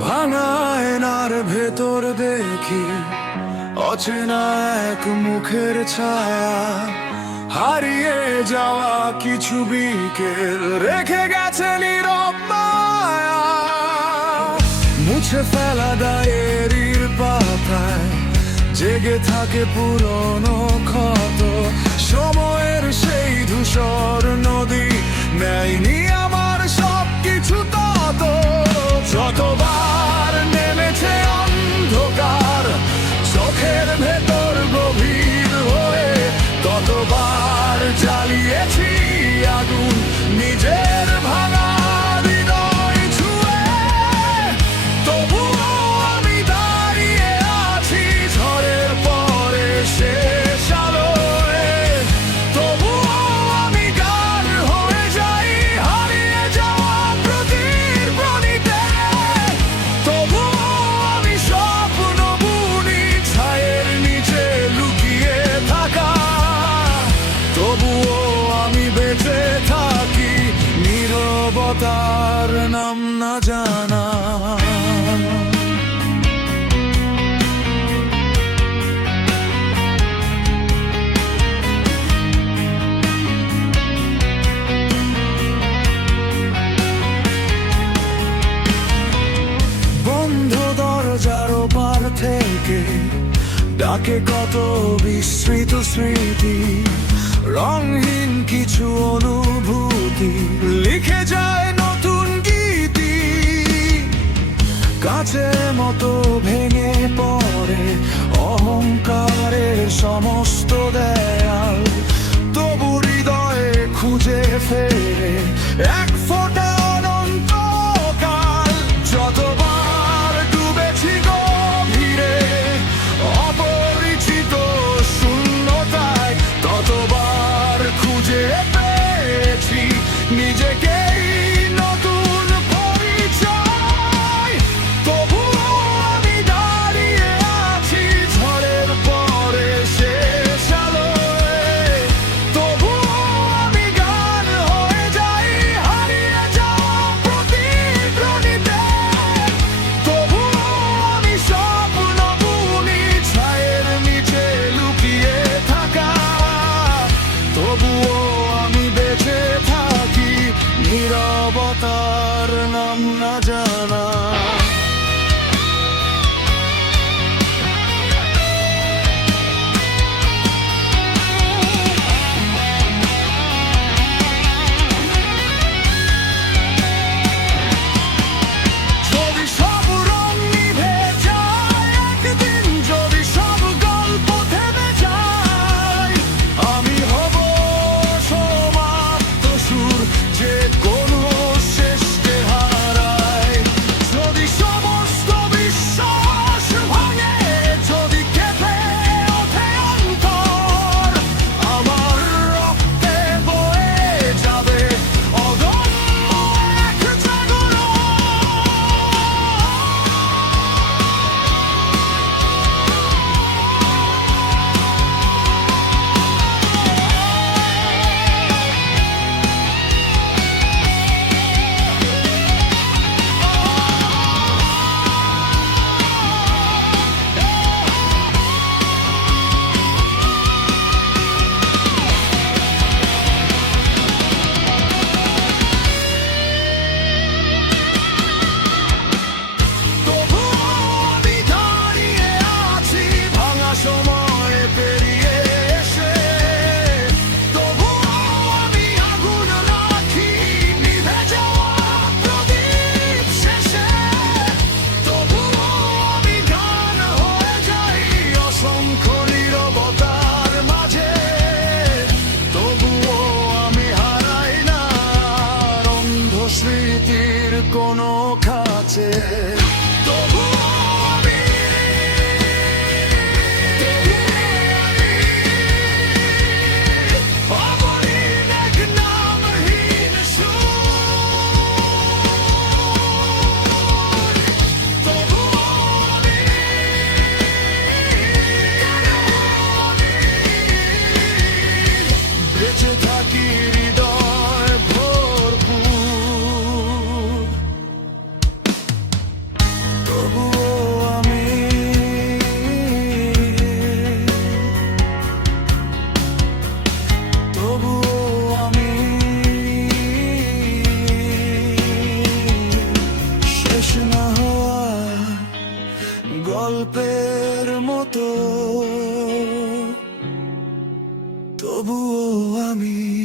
ভাঙা আয়নার ভেতর দেখি অচেনা এক মুখের ছায়া, হারিয়ে যাওয়া কিছু বিকেল রেখে গেছে নীরব মায়া। মুছে ফেলা ডায়েরির পাতায় জেগে থাকে পুরনো ক্ষত, সময়ের সেই ধূসর নদী নেয়নি আমার সব কিছু। তত যতবার নেমেছে অন্ধকার চোখের ভেতর গভীর হয়ে, ততবার জ্বালিয়েছি আগুন নিজের ভাঙা হৃদয় ছুঁয়ে। তবুও আমি দাঁড়িয়ে আছি ঝড়ের পরে শেষ আলোয়। তবুও আমি গান হয়ে যাই হারিয়ে যাওয়া প্রতিধ্বনিতে। তবুও আমি স্বপ্ন বুনি ছায়ের নিচে লুকিয়ে থাকা। তবুও আমি বেঁচে থাকি নীরবতার নাম না জানা। বন্ধ দরজার ওপার থেকে ডাকে কত বিস্মৃত স্মৃতি, রংহীন কিছু অনুভূতি লিখে যায় নতুন গীতি। কাছের মতো ভেঙে পড়ে অহংকারের সমস্ত দেয়াল, তবু হৃদয়ে খুঁজে ফেরে এক ফোঁটা অনন্তকাল। যতবার ডুবেছি গভীরে অপরিচিত শূন্যতায়, ততবার খুঁজে পেয়েছি নিজেকেই নতুন পরিচয়। তবুও আমি দাঁড়িয়ে আছি ঝড়ের পরে শেষ আলোয়। তবুও আমি গান হয়ে যাই হারিয়ে যাওয়া প্রতিধ্বনিতে। তবুও আমি স্বপ্ন বুনি ছায়ের নিচে লুকিয়ে থাকা। তবুও আমি বেঁচে থাকি নীরবতার নাম না জানা। যদি সব রং নিভে যায় একদিন, যদি সব গল্প থেমে যায়, আমি হব সমাপ্ত সুর যে কোনো শেষকে হারায়। যদি সমস্ত বিশ্বাস ভাঙে, যদি কেঁপে ওঠে অন্তর, আমার রক্তে বয়ে যাবে অদম্য এক জাগরণ। তবুও আমি দাঁড়িয়ে আছি ভাঙা সময় পেরিয়ে এসে। তবুও আমি আগুন রাখি নিভে যাওয়া প্রদীপ শেষে। তবুও আমি গান হয়ে যাই অসংখ্য নীরবতার মাঝে। তবুও আমি হারাই না অন্ধ স্মৃতির কোনো কাছে। তবুও আমি অমলিন এক নামহীন সুর। তবুও আমি বেঁচে থাকি হৃদয় ভরপুর। গল্পের মতো তবুও আমি